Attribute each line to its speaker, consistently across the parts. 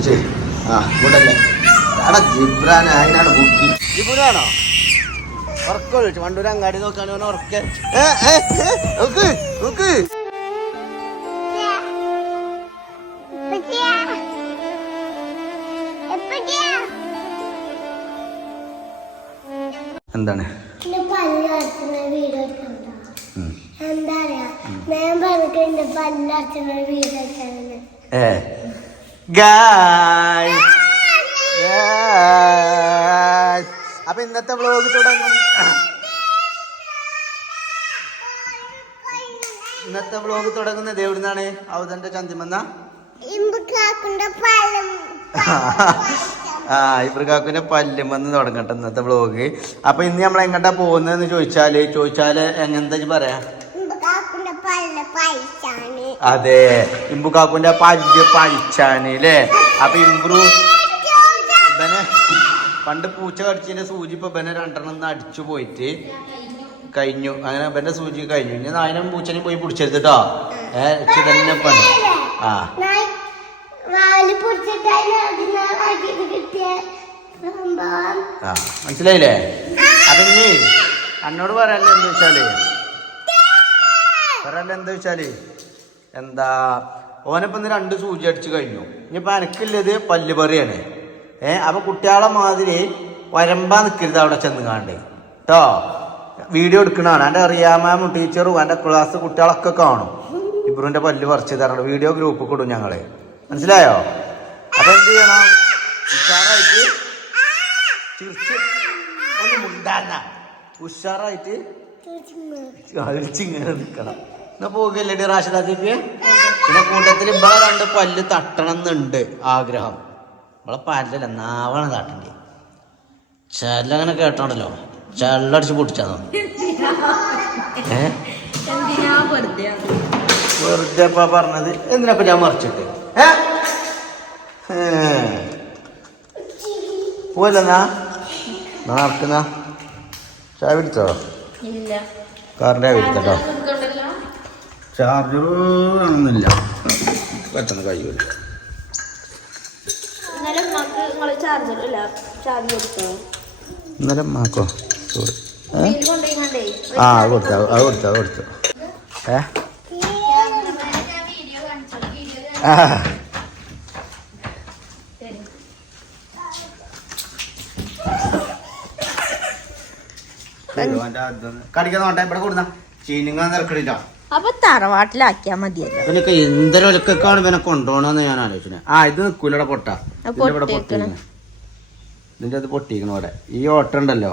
Speaker 1: ശരി. ആ ഇങ്ങോട്ടല്ലേ അടാ ജിബ്രാൻ അതിനാണ് ബുക്കി ജിബുരാണോ ഉറക്കം വിളിച്ചു പണ്ടൊരു അങ്ങാടി നോക്കാണ് ഉറക്കെ നോക്ക് നോക്ക്. എന്താണ്.
Speaker 2: എന്താ പറയാ ഞാൻ പറഞ്ഞിട്ട് എന്റെ പല്ലടച്ചുന്ന വീഡിയോ എടുക്കാനെന്ന്
Speaker 1: ഏ ഗായ്. അപ്പൊ ഇന്നത്തെ വ്ലോഗ് തുടങ്ങും. ഇന്നത്തെ വ്ലോഗ് തുടങ്ങുന്നത് എവിടുന്നാണ്? ഔദന്റെ ചന്തിമന്ന. ആ ഇബ്രകാക്കുവിന്റെ പല്ലുമെന്ന് തുടങ്ങട്ടെ ഇന്നത്തെ വ്ലോഗ് അപ്പൊ ഇന്ന് നമ്മൾ എങ്ങോട്ടാ പോകുന്നതെന്ന് ചോദിച്ചാൽ ചോദിച്ചാൽ എങ്ങനെന്താ ഇജ്ജ് പറയാ?
Speaker 2: പല്ല് ഇമ്പു
Speaker 1: അതെ ഇമ്പുക്കാക്കുന്റെ പല്ല് പഴിച്ചാണ് അല്ലേ അപ്പൊ ഇമ്പ്രു ഇവനെ പണ്ട് പൂച്ച കടിച്ചതിന്റെ സൂചി ഇപ്പൊ ഇവനെ രണ്ടെണ്ണം അടിച്ചു പോയിട്ട് കഴിഞ്ഞു. അങ്ങനെ ഇവന്റെ സൂചി കഴിഞ്ഞു. ഇനി നായനും പൂച്ചനും പോയി പിടിച്ചെടുത്ത് കേട്ടോ ഏഹ് തന്നെ പണി. ആ. ആ മനസ്സിലായില്ലേ? അപ്പൊ ഇനി എന്നോട് പറയാനല്ലോ എന്താ വെച്ചാൽ പറയാനല്ലോ എന്താ വെച്ചാൽ എന്താ ഓനപ്പം രണ്ട് സൂചി അടിച്ചു കഴിഞ്ഞു. ഇനിയിപ്പോ പല്ല് പറയാണ്. ഏ അപ്പൊ കുട്ടികളെ മാതിരി വരമ്പാ നിൽക്കരുത് അവിടെ ചെന്ന് കാണ്ട്. കേട്ടോ വീഡിയോ എടുക്കണതാണ്. എന്റെ അറിയാമാമും ടീച്ചറും എന്റെ ക്ലാസ് കുട്ടികളൊക്കെ കാണും. ഇബ്രുവിന്റെ പല്ല് പറിച്ച് തരണം. വീഡിയോ ഗ്രൂപ്പ് കൊടും ഞങ്ങൾ. മനസ്സിലായോ? അപ്പൊ എന്ത് ചെയ്യണം? ഉഷാറായിട്ട് ചിരിച്ച് ഒന്ന് മുണ്ടാന്ന ഉഷാറായിട്ട് കളിച്ചിങ്ങനെ നിൽക്കണം എന്നാ പോകല്ലേ റാഷിദാസിക്ക് പിന്നെ കൂട്ടത്തിൽ ഇവിടെ രണ്ട് പല്ല് തട്ടണം എന്നുണ്ട് ആഗ്രഹം. നമ്മളെ പല്ലല്ല നാവാണ് തട്ടണ്ടേ ചെല്ലങ്ങനെ കേട്ടോണ്ടല്ലോ. ചെല്ലടിച്ച് പൊട്ടിച്ചാന്നോ?
Speaker 3: വെറുതെ
Speaker 1: ഇപ്പൊ പറഞ്ഞത്. എന്തിനാപ്പ ഞാൻ മറിച്ചിട്ട്? ഏ? പോവല്ലെന്നാ നടക്കുന്ന ചായ പിടിച്ചോ കാറിന്റെ പിടിച്ചോ ചാർജർ ആണെന്നില്ല. പെട്ടെന്ന് കഴിയൂല
Speaker 3: ഇന്നലെ ചാർജ് കൊടുത്തോ?
Speaker 1: ഇന്നലെ മാക്കോ സോറി ആ അത് കൊടുത്തു അത് കൊടുത്തു? അത് കൊടുത്തു. ഏ? ആ. കടിക്കാൻ നോട്ടെ ഇവിടെ കൊടുന്ന. ചീനിങ്ങാൻ തിരക്കടില്ല.
Speaker 3: അപ്പൊ തറവാട്ടിലാക്കിയാ മതിയല്ലോ.
Speaker 1: ഇവനൊക്കെ എന്തൊരൊലക്കാണ് ഇവനെ കൊണ്ടുപോകണമെന്ന് ഞാൻ ആലോചിക്കുന്നത് ആ ഇത് നിൽക്കൂലടെ പൊട്ട. ഇവിടെ
Speaker 3: പൊട്ടിയേക്കണ്.
Speaker 1: ഇതിന്റെ അത് പൊട്ടിക്കണ ഇവിടെ. ഈ ഓട്ട ഉണ്ടല്ലോ.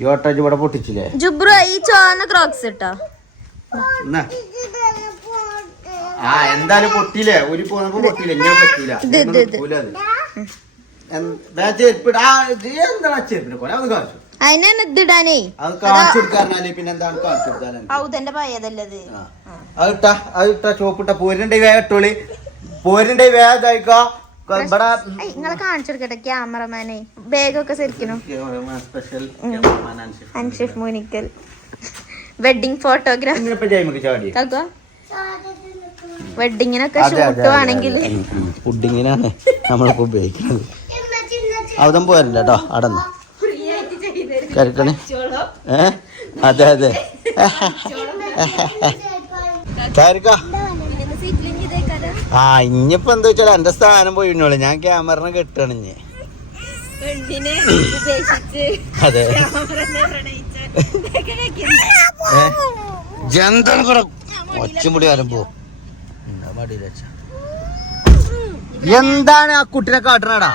Speaker 1: ഈ ഓട്ട ഇവിടെ പൊട്ടിച്ചില്ലേ?
Speaker 3: ജുബ്രു ഈ ചോന്ന ക്രോക്സ് ഇട്ടോ.
Speaker 1: ആ എന്തായാലും പൊട്ടിയില്ലേ? ഒരു പോന്നപ്പോ പൊട്ടിയില്ല ഞാൻ പറ്റിയില്ല
Speaker 3: ഇത്, ഇത്, ഇത്.
Speaker 1: നിൽക്കൂല അത്. എന്ത്- ദാ ചെരുപ്പ് ഇടാ. ആ, ഇത് എന്താ ചെരുപ്പിനെ കാണിച്ചു
Speaker 3: അതിനെ ഇതിടാനേ
Speaker 1: അത് കാണിച്ചു കൊടുക്കാറിനാല് പിന്നെ എന്താണ്
Speaker 3: ഔതന്റെ
Speaker 1: ചോപ്പിട്ട പോരുണ്ടേ പോരുണ്ടേ ഇവിടെ
Speaker 3: നിങ്ങളെ കാണിച്ചു ക്യാമറമാനെ. ബാഗൊക്കെ ശരിക്കണം
Speaker 1: special
Speaker 3: Anshif Munikkal. Wedding photography വെഡിങ്ങിനൊക്കെ shoot ആണെങ്കിൽ.
Speaker 1: പുഡിങ്ങിനാണ് നമ്മളിപ്പോ ഉപയോഗിക്കുന്നത്. അവതം പോരല്ല കേട്ടോ അടന്ന്. കരുക്കണേ. ഏ? അതെ അതെ. കരുക്ക. ആ ഇനിയിപ്പോ എന്താ വെച്ചാൽ എന്റെ സ്ഥാനം പോയിന്നോളൂ. ഞാൻ ക്യാമറനെ കെട്ടാണ് ഇനി. അതെ. ജന്തം കൂടെ ഒച്ചുമുടി വരുമ്പോ. എന്താണ് ആ കുട്ടിനെ കാട്ടണടാ?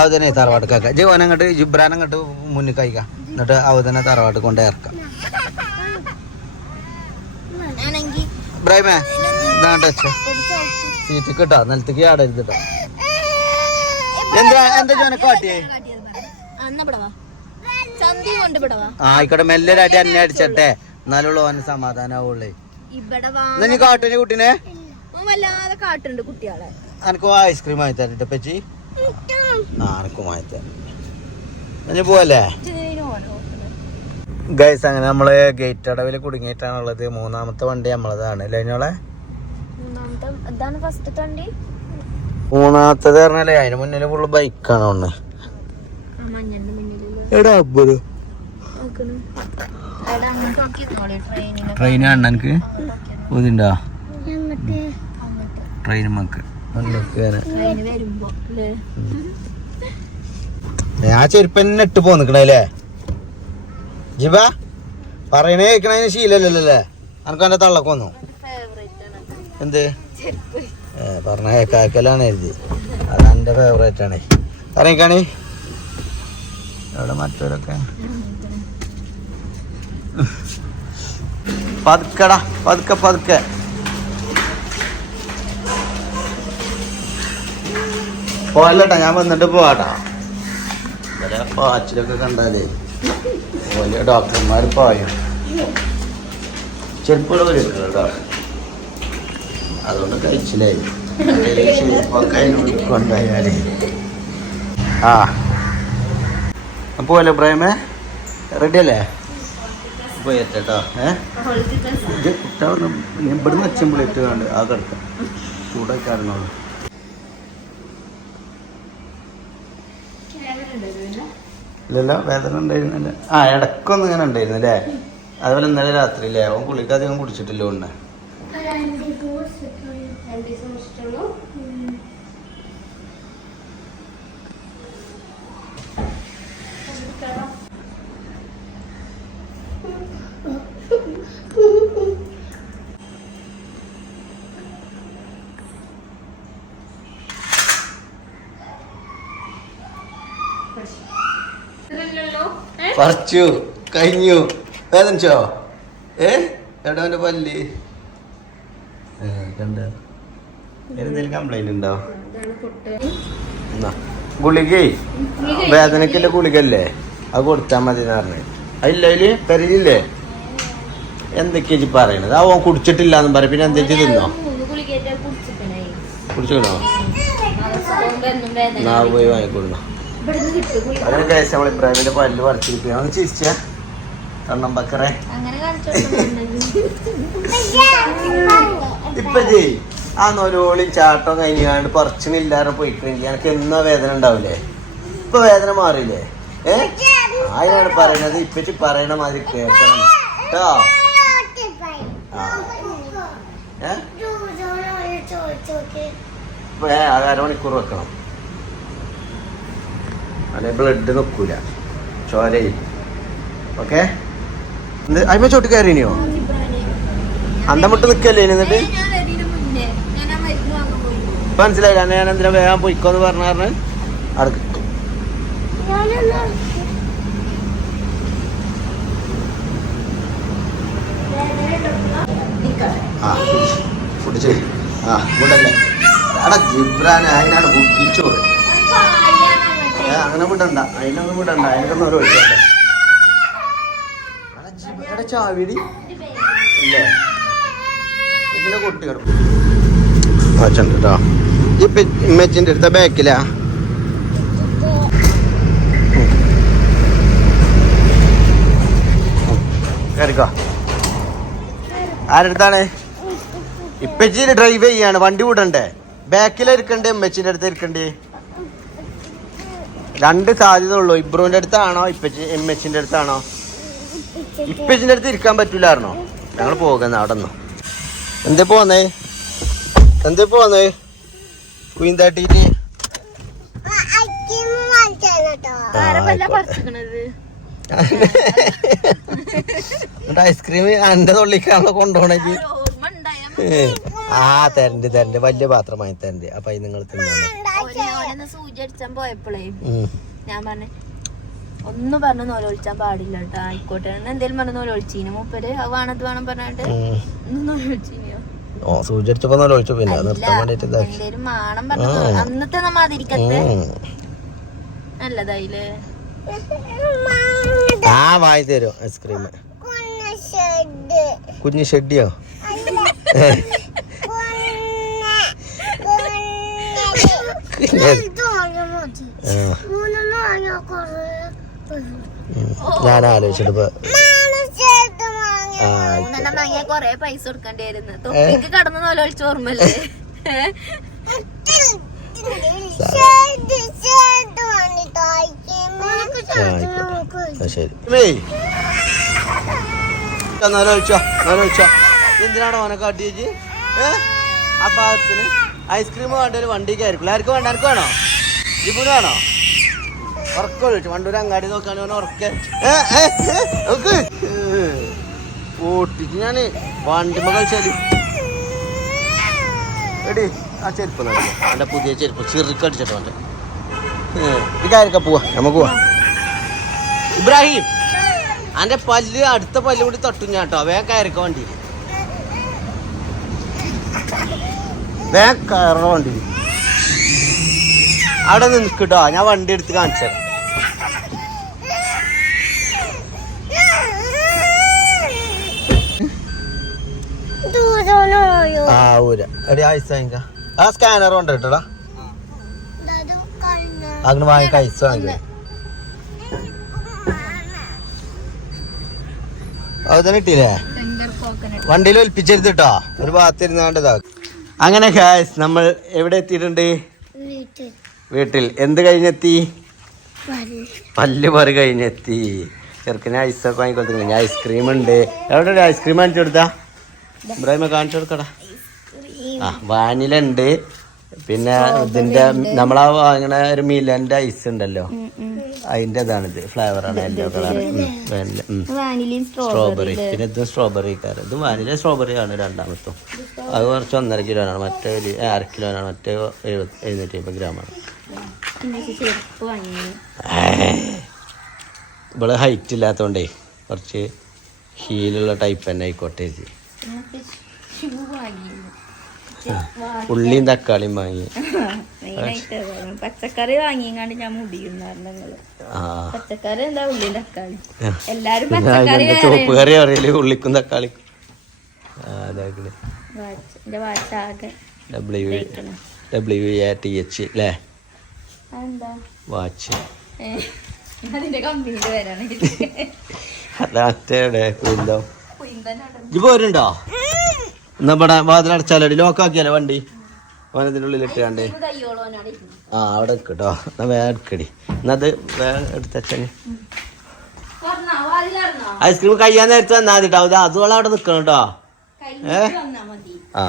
Speaker 1: അവതനെ തറവാട്ട് കാക്ക ജീവൻ അങ്ങോട്ട് ജിബ്രാൻ അങ്ങോട്ട് മുന്നിൽ കഴിക്കാം എന്നിട്ട് അവതനെ തറവാട്ട് കൊണ്ട് ഇറക്കാം. ഇബ്രാഹിമേ ഇതാണ്ട് സീറ്റ് കിട്ടോ നിലത്തേക്ക് ആടരുത് കേട്ടോ എന്താ എന്താ ജോനെ കാട്ടിയേ? ആയിക്കോട്ടെ മെല്ലെ ഒരാട്ടി അന്നെ അടിച്ചട്ടെ. എന്നാലുള്ള ഓന് സമാധാനാവുള്ളേ. നീ കാട്ടുനെ? കുട്ടിനെ
Speaker 3: വല്ലാതെ കാട്ടുണ്ട് കുട്ടികളെ.
Speaker 1: എനിക്ക് ഐസ്ക്രീം വാങ്ങി തരട്ടെ പച്ചി ആ ഇനി പോവല്ലേ? ഗൈസ് അങ്ങനെ നമ്മൾ ഗേറ്റ് അടവിൽ കുടുങ്ങിയിട്ടാണുള്ളത്. മൂന്നാമത്തെ വണ്ടി നമ്മളതാണ്. അല്ലേ മൂന്നാമത്തത് പറഞ്ഞാലേ അതിന് മുന്നിൽ ഫുള്ള് ബൈക്കാണ് ഒന്ന് എടാ അബ്ബര് കാണാൻ എനിക്ക്
Speaker 2: ഇതുണ്ടോ
Speaker 1: ട്രെയിൻ മക്ക് ഞാൻ ചെരുപ്പ് തന്നെ ഇട്ട് പോന്നിക്കണല്ലേ? ജിബ പറയണേ കേൾക്കണതിന് ശീലല്ലല്ലേ? അനക്ക് എന്റെ തള്ളക്കൊന്നു എന്ത്? പറഞ്ഞ കേക്കാക്കലാണ് എഴുതി അത് എന്റെ ഫേവറേറ്റ് ആണ്. പറയണി അവിടെ മറ്റവരൊക്കെ. പതുക്കടാ പതുക്കെ പതുക്കെ. പോയല്ലേട്ടാ ഞാൻ വന്നിട്ട് പോവാട്ടാ. ഇവരെ പാച്ചിലൊക്കെ കണ്ടാലേ വലിയ ഡോക്ടർമാർ പോയോ? ചെരുപ്പുകൾ വരും കേട്ടോ അതുകൊണ്ട് കഴിച്ചില്ലേ? ചെരുപ്പൊക്കെ അതിനുള്ളിൽ കൊണ്ടുപോയാലേ. ആ. പോലെ പ്രേമേ? റെഡി അല്ലേ? പോയേട്ടോ ഏഹ് ഇത് ഇട്ടവിടുന്ന് ഇവിടുന്ന് അച്ഛൻ ഇട്ട് കണ്ട് ആ കിടക്കാം ചൂടൊക്കെ ആയിരുന്നോളൂ ഇല്ലല്ലോ വേദന ഉണ്ടായിരുന്നില്ല. ആ ഇടക്കൊന്നും ഇങ്ങനെ ഉണ്ടായിരുന്നു അല്ലേ അതുപോലെ ഇന്നലെ രാത്രി അല്ലേ അവൻ കുളിക്കാതെ അധികം കുടിച്ചിട്ടില്ല ഉണ്ട്
Speaker 2: രണ്ട് ദിവസം
Speaker 1: പറിച്ചു കഴിഞ്ഞു. വേദനിച്ചോ ഏ? എടവന്റെ അവന്റെ പല്ല്. ഏ, കണ്ട? എന്തെങ്കിലും കംപ്ലൈന്റ് ഉണ്ടോ? ഗുളികേ? വേദനക്കുള്ള ഗുളികല്ലേ അത് കൊടുത്താ മതി എന്ന് പറഞ്ഞു. അതില്ല അതിൽ പെരയില്ലേ എന്തൊക്കെയാ പറയണത്? ആ ഓൻ കുടിച്ചിട്ടില്ല എന്ന് പറയും. പിന്നെ എന്താ തിന്നോ?
Speaker 3: കുടിച്ചോ
Speaker 1: നാവ് പോയി വാങ്ങിക്കൊടുന്നോ? അതിന് കേസ് നമ്മൾ ഇബ്രാഹിമിന്റെ പല്ല് പറിച്ചിരിക്കുക അങ്ങ് ചിരിച്ച കണ്ണം ബക്കറെ
Speaker 3: അങ്ങനെ
Speaker 1: ഇപ്പൊ ജി ആ നൊലോളി ചാട്ടം കഴിഞ്ഞാണ്ട് പറിച്ചണില്ലാതെ പോയിട്ടുണ്ടെങ്കിൽ എനിക്ക് എന്നാ വേദന ഉണ്ടാവില്ലേ ഇപ്പൊ വേദന മാറിയില്ലേ ഏ ആരാണ് പറയണത് ഇപ്പറ്റി പറയണ മാതിരി കേൾക്കണം കേട്ടോ ഏ അരമണിക്കൂർ വെക്കണം അല്ലെ ബ്ലഡ് നിൽക്കൂല ചോരയിൽ. ഓക്കെ എന്ത്? അയിമ ചോട്ട് കയറിനിയോ? അന്തമുട്ട് നിക്കല്ലേ എന്നിട്ട്? ഇപ്പൊ മനസ്സിലായില്ല. ഞാൻ എന്തിനാ വേഗം പോയിക്കോന്ന് പറഞ്ഞാറിന് പറഞ്ഞ് അടുക്ക് ആ കുടിച്ച് ആ അടാ ജിബ്രാൻ അതിനാണ് ഏ അങ്ങനെ വിടണ്ട. അതിനൊന്നും വിടണ്ട. അതിനൊന്നും ഒരു ഒഴിക്കണ്ട എടാ ചാവിടി. ഇല്ലേ? ഇതിനെ കൊട്ടി കിടക്കും. വാച്ചുണ്ട് കേട്ടോ ഇപ്പൊ ഇമ്മച്ചിന്റെ അടുത്ത ബാക്കിലാ. കയറിക്കോ ആരടുത്താണ്? ഇപ്പച്ചി ഡ്രൈവ് ചെയ്യാണ്. വണ്ടി വിടണ്ടേ. ബാക്കിലിരിക്കണ്ടേ ഇമ്മച്ചിന്റെ അടുത്ത് ഇരിക്കണ്ടേ? രണ്ട് സാധ്യത ഉള്ളൂ. ഇബ്രുവിന്റെ അടുത്താണോ എം എച്ചിന്റെ അടുത്താണോ? ഇപ്പച്ചിന്റെ അടുത്ത് ഇരിക്കാൻ പറ്റൂലായിരുന്നോ? ഞങ്ങൾ പോകുന്ന അവിടെ നിന്നോ. എന്തേ പോന്നേ? എന്തേ പോന്നേ? കുയിന്താട്ടിട്ട് എന്നിട്ട് ഐസ്ക്രീം എന്റെ തൊള്ളിക്കാണല്ലോ
Speaker 3: കൊണ്ടുപോണേ
Speaker 1: ആ തരണ്ട് തരണ്ട്. വലിയ പാത്രമായി തരണ്ട്. അപ്പൊ നിങ്ങൾ തിന്നാണ്
Speaker 3: ഓനെ സൂചി അടിച്ചാൻ പോയപ്പോഴേ ഞാൻ പറഞ്ഞു ഒന്ന് പറഞ്ഞു നോലൊളിച്ചാൻ പാടില്ല കേട്ടോ ആയിക്കോട്ടെ. എന്തേലും പറഞ്ഞു നോലൊളിച്ചീന് മൂപ്പര് അത് വേണത് വേണം പറഞ്ഞിട്ട്. നോലൊളിച്ചീനിയോ
Speaker 1: സൂചിച്ചപ്പോ പിന്നെ നിർത്താൻ വേണ്ടിട്ട്
Speaker 3: എന്തേലും പറഞ്ഞു അന്നത്തെ നമ്മ അതിരിക്കത്തെ. നല്ലതായില്ലേ?
Speaker 1: ആ തരും ഐസ്ക്രീം. കുഞ്ഞു ഷെഡിയോ ആ,
Speaker 2: മൂന്നെണ്ണം വാങ്ങിയാ കൊറേ
Speaker 1: ഉം. ഞാൻ ആലോചിച്ചിട്ട്
Speaker 3: മൂന്നെണ്ണം വാങ്ങിയാ കൊറേ പൈസ തൊപ്പിക്ക് കടന്ന് നോലൊളിച്ച ഓർമ്മല്ലേ
Speaker 1: ആ, ശരി. എന്തിനാണ് ഓനെ കാട്ടിയേച്ചി? ഏ? ആ പാകത്തിന് ഐസ്ക്രീം വേണ്ട ഒരു വണ്ടിക്ക് ആയിരിക്കും. ആർക്കും വേണ്ട ആർക്കും വേണോ? ജിബുന് വേണോ? ഉറക്കം വണ്ടൂര് അങ്ങാടി നോക്കാണ് ഓനെ ഉറക്കെ. നോക്ക്. വണ്ടി കളിച്ചാൽ. എടി ആ ചെരുപ്പ് എന്റെ പുതിയ ചെരുപ്പ് ചെറുക്കടിച്ചിട്ട് വേണ്ട ഇതായിരിക്കാം പോവാ നമുക്ക് പോവാ. ഇബ്രാഹിം അന്റെ പല്ല് അടുത്ത പല്ല് കൂടി തട്ടും ഞാൻ വേഗം കയറിക്കോ വണ്ടി വേഗം വണ്ടി. അവിടെ നിൽക്കട്ടോ ഞാൻ വണ്ടി എടുത്ത് കാണിച്ചത്
Speaker 2: ദൂരമാണോ
Speaker 1: ആ ഊര. എടി ഐസ് വാങ്ങിക്ക ആ സ്കാനർ ഉണ്ട് കേട്ടോടാ അങ്ങനെ വാങ്ങിക്ക ഐസ് വാങ്ങിക്ക അത് തന്നെ ഇട്ടില്ലേ? വണ്ടിയിൽ ഒലിപ്പിച്ചെടുത്തിട്ടോ ഒരു ഭാഗത്ത് ഇരുന്നാണ്ടതാ അങ്ങനെ ഹാസ് നമ്മൾ എവിടെ എത്തിയിട്ടുണ്ട്?
Speaker 2: വീട്ടിൽ.
Speaker 1: എന്ത് കഴിഞ്ഞെത്തി? പല്ല്. പറി കഴിഞ്ഞെത്തി. ചെറുക്കനെ ഐസൊക്കെ വാങ്ങി ഞാൻ ഐസ്ക്രീം ഉണ്ട്. എവിടെ ഒരു ഐസ്ക്രീം കാണിച്ചു കൊടുത്താ? ഇബ്രാഹിമ കാണിച്ചു കൊടുക്കടാ. ആ വാനില ഉണ്ട്. പിന്നെ ഇതിന്റെ നമ്മളാ വാങ്ങണ ഒരു മിലന്റെ ഐസ് ഉണ്ടല്ലോ. അതിന്റെ ഇതാണിത് ഫ്ലേവർ ആണ് യെല്ലോ കളർ
Speaker 3: വാനിലയും
Speaker 1: സ്ട്രോബെറി പിന്നെ ഇത് സ്ട്രോബെറി കാരം ഇത് വാനില സ്ട്രോബെറി ആണ് രണ്ടാമത്തും. അത് കുറച്ച് ഒന്നര കിലോ ആണ്. മറ്റേ അര കിലോ ആണ്. മറ്റേ എഴുപത്തി എഴുന്നൂറ്റി അമ്പത് ഗ്രാമാണ് ഇവിടെ ഹൈറ്റ് ഇല്ലാത്തോണ്ടേ കുറച്ച് ഹീലുള്ള ടൈപ്പ് തന്നെ ആയിക്കോട്ടെ ഇത്. ഉള്ളിയും തക്കാളിയും വാങ്ങി.
Speaker 3: പച്ചക്കറി വാങ്ങിയങ്ങാണ്ട് ഞാൻ
Speaker 1: ആ.
Speaker 3: പച്ചക്കറി എന്താ ഉള്ളിയും തക്കാളി എല്ലാരും
Speaker 1: ചോപ്പ് കറി അറിയില്ല ഉള്ളിക്കും തക്കാളിക്കും. W W A T H അല്ലേ വാച്ച്.
Speaker 3: അതിന്റെ
Speaker 1: പോരുണ്ടോ? എന്നാ ഇവിടെ വാതിലടച്ചാലടി ലോക്കാക്കിയാലോ വണ്ടി? ഓനതിന്റെ ഉള്ളിൽ ഇട്ടാണ്ട് ആ അവിടെ കേട്ടോ എന്നാ വേഗം എന്നാ അത് വേഗം ഐസ്ക്രീം കഴിയാൻ നേരത്തെ വന്നാൽ മതി കേട്ടോ അത് അതുപോലെ അവിടെ നിൽക്കണം കേട്ടോ ഏ? ആ.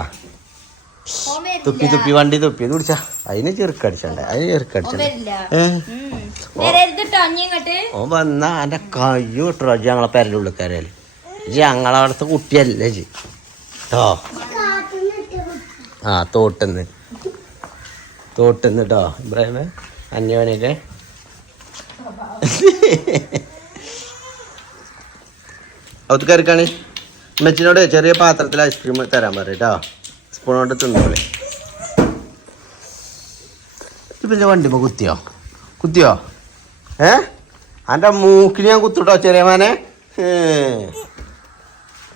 Speaker 1: തുപ്പി തുപ്പി വണ്ടി തുപ്പി. ഇത് കുടിച്ചാ. അതിന് ചെറുക്കടിച്ചണ്ടേ അതിന് ഓൻ വന്നാ എന്റെ കയ്യോ ഇട്ടോ ഞങ്ങളെ പേരന്റെ ഉള്ളിക്കാരല്ലേ ഞങ്ങളവിടുത്തെ കുട്ടിയല്ലേ ജി കേട്ടോ ആ തോട്ടെന്ന്. തോട്ടെന്ന് കേട്ടോ ഇബ്രാഹിമേ അന്യോനിലെ ഔത്തുകാർക്കാണ് മെച്ചിനോട് ചെറിയ പാത്രത്തിൽ ഐസ്ക്രീം തരാൻ പറയും കേട്ടോ സ്പൂൺ കൊണ്ട് തിന്നോളെ പിന്നെ വണ്ടിമ കുത്തിയോ? കുത്തിയോ? ഏ? എന്റെ മൂക്കിന് ഞാൻ കുത്തുട്ടോ ചെറിയ മാനെ. ഹേ.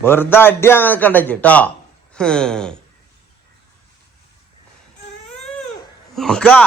Speaker 1: വെറുതെ അടി അങ്ങനെ കണ്ടു കേട്ടോ നോക്കാ